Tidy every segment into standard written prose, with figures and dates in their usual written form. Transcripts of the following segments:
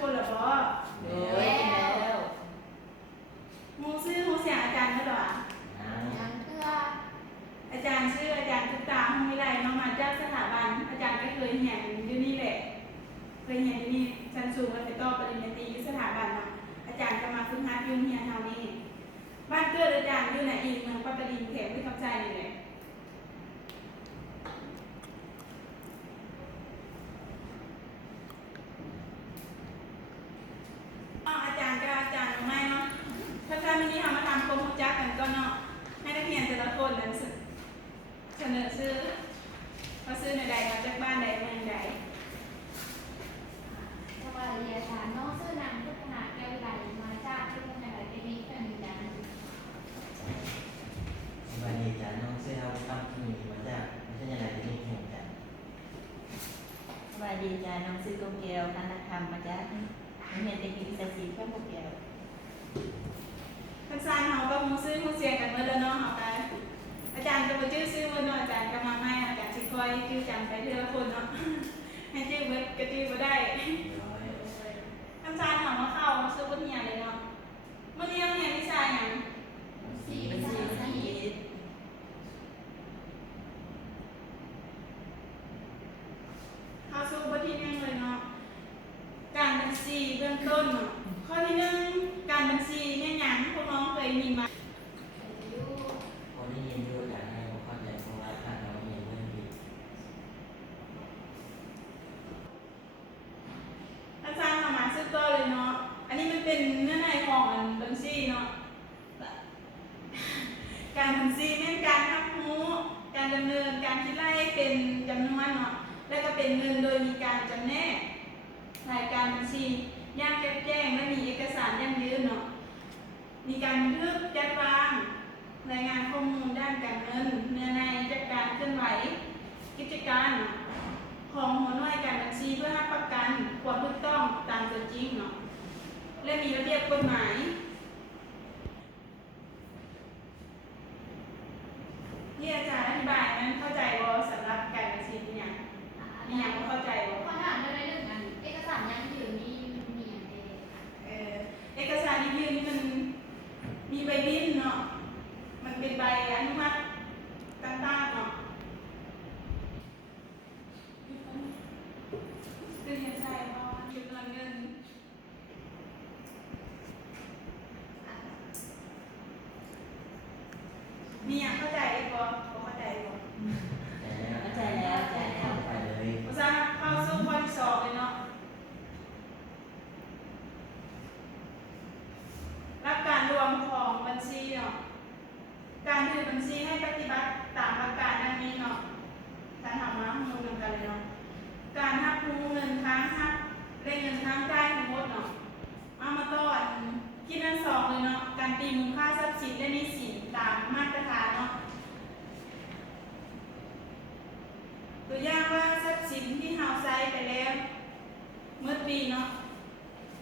คนหรอพ่อโดยแล้วมูซื้อมูเสียงอาจารย์ก็หรอยังเพื่ออาจารย์ชื่ออาจารย์ทุกตาห้องวิไลน้องมาจากสถาบันอาจารย์ก็เคยเห็นอยู่นี่แหละเคยเห็นอยู่นี่ชั้นสูงแล้วไปต่อปริญญาตรีที่สถาบันเนาะอาจารย์ก็มาฝึกหัดอยู่เฮียนเท่านี้บ้านเกิดอาจารย์อยู่ไหนอีกเมืองปัตตานีแถบที่คำใจนี่แหละอาจารย์ก็อาจารย์ไม่เนาะถ้าการมินิทำมาทำโครงจักกันก็เนาะให้นักเรียนแต่ละคนนั้นเสนอซื้อเขาซื้อในใดมาจากบ้านใดเมืองใดสวัสดีอาจารย์น้องชื่อนางพุทธนาแก้วไหลมาจากที่โรงเรียนเทคนิคการบินดันสวัสดีจ้าน้องเซลล์ตั้งที่มีมาจากไม่ใช่ยังไงที่นี่แข่งกันสวัสดีจ้าน้องซื้อโกเกียวการธรรมมาจากโรงเรียนเทคนิควิชาชีพข้าวโกเกียวท่านซานเขาก็มูซื้อมูเสียงกันเมื่อแล้วเนาะเขาไปอาจารย์ก็มาชื่อซื้อเมื่อเนาะอาจารย์ก็มาไม่อาจารย์ชิคอยชื่อจำไปทีละคนเนาะให้ชื่อเบิร์ดก็ชื่อมาได้ท่านซานเขามาเข้ามาซื้อบนเฮียเลยเนาะเมื่อนี้เฮียนิชาอย่างสี่บัญชีภาษา อัง อัง ก กฤษ ฤษ เข้าสู้บทที่หนึ่งเลยเนาะการบัญชีเบื้องต้นเนาะข้อที่หนึ่งการบัญชีเนี่ยอย่างพวกน้องเคยมีมาคนที่ยินดูอยากให้เขาเข้าใจเพราะว่าถ้าเราเรียนเรื่องผิดอาจารย์ทำมาซื้อตัวเลยเนาะอันนี้มันเป็นเนื้อในของบัญชีเนาะการบัญชีเนี่ยการรับรู้การดำเนินการคิดไล่เป็นจำนวนเนาะแล้วก็เป็นเงินโดยมีการจำแนกรายการบัญชีย่างแจ้งและมีเอกสารยั่งยืนเนาะมีการบันทึกจัดวางรายงานข้อมูลด้านการเงินเนื้อในจัดการเคลื่อนไหวกิจการของหัวหน่วยการบัญชีเพื่อให้ประกันความถูกต้องตามตัวจริงเนาะและมีระเบียบกฎหมายที่อาจารย์อธิบายนั้นเข้าใจว่าสำหรับการบัญชีเป็นอย่างมีอย่างเข้าใจว่า ขอถามได้ไหมเรื่องนั้นเอกสารยังอยู่นี่มีอย่างเดียว เอกสารที่ยื่นนี่มันมีใบบินเนาะมันเป็นใบอนุมัติต่างๆเนาะคือเห็นใจว่าจำนวนเงินมีอย่างเข้าใจบ่เข้าใจบ่ เข้าใจแล้วเข้าใจแล้ว ไปเลย ภาษาเข้าสู่ข้อที่สองเลยเนาะรับการรวมของบัญชีเนาะการถือบัญชีให้ปฏิบัติตามประกาศดังนี้เนาะการทำมาหูนำกันเลยเนาะการรับรู้เงินค้างรับและเงินค้างได้ทั้งหมดเนาะเอามาต่อคิดอันสองเลยเนาะการตีมูลค่าทรัพย์สินและหนี้สินตามมาตรฐานเนาะตัวอย่างว่าทรัพย์สินที่เฮาใช้ไปแล้วเมื่อปีเนาะ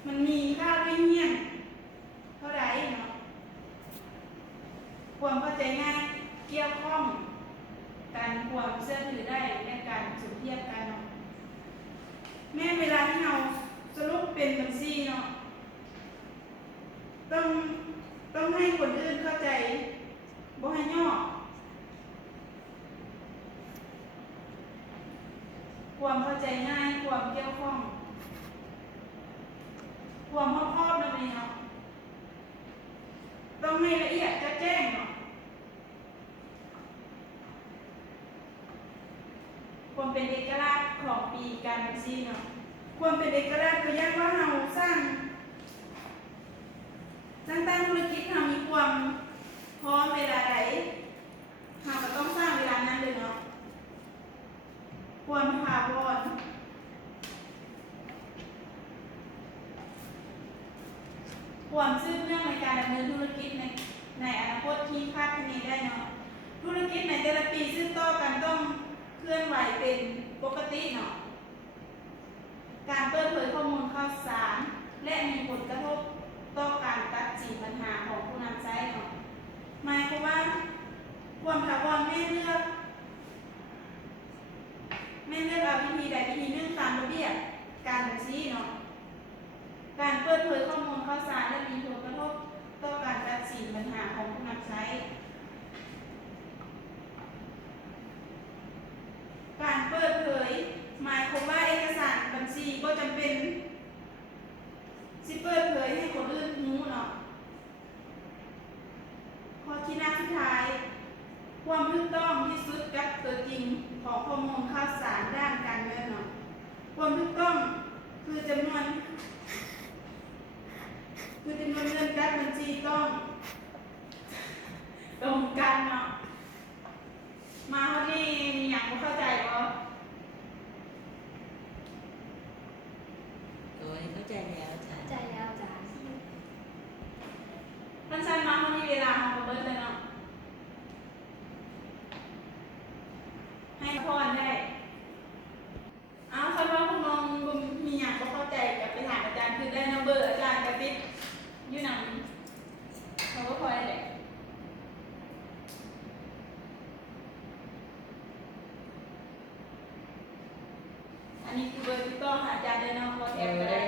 มันมีค่าวิเงียนเท่าไหร่เนาะความเข้าใจง่ายเกี่ยวข้องการความเชื่อถือได้และการสุเทียบกันเนาะแม้เวลาที่เราสรุปเป็นบัญชีเนาะต้องให้คนอื่นเข้าใจบ่ให้ย่อความเข้าใจง่ายความเกี่ยวข้องความรอบคอบนั่นเองเนาะต้องให้ละเอียดจะแจ้งเนาะความเป็นเอกลักษณ์ของปีการบัญชีเนาะความเป็นเอกลักษณ์ก็ยังว่าเราสร้างตั้งธุรกิจเรามีความพร้อมเวลาไหนเราก็ต้องสร้างเวลานั้นเลยเนาะความถาวรความซื่อเนื่องในการดำเนินธุรกิจในอนาคตที่คาดคะเนได้เนาะธุรกิจในแต่ละปีซึ่งต่อกันต้องเคลื่อนไหวเป็นปกติเนาะการเปิดเผยข้อมูลข่าวสารและมีผลกระทบต่อการตัดสินปัญหาของผู้นำใช้เนาะหมายความว่าความถาวรไม่เลือกเอาวิธีใดวิธีหนึ่งตามระเบียบการบัญชีเนาะ ำเป็นสิเปิดเผยให้คนอื่นรู้เนาะข้อที่หน้าสุดท้ายความถูกต้องที่สุดกับตัวจริงของข้อมูลข่าวสารด้านการเงินเนาะความถูกต้องคือจำนวนเงินกับบัญชีต้องตรงกันเนาะมาเท่านี้มีอย่างไม่เข้าใจบ่ โอ้ยเข้าใจแล้วจ้ะ ใจแล้วอาจารย์ ท่านใช้มาเท่านี้เวลาของเบิร์ดเลยเนาะให้พรได้เอาคันว่าพวกน้องบ่มีอย่างไม่เข้าใจกับไปถามอาจารย์คือได้นัมเบอร์อาจารย์กระติบอยู่หนังเขาก็พอได้อันนี้คือเบอร์ที่ต้องหาอาจารย์เลยเนาะพอแท เอน อ ก็ ได้ ได้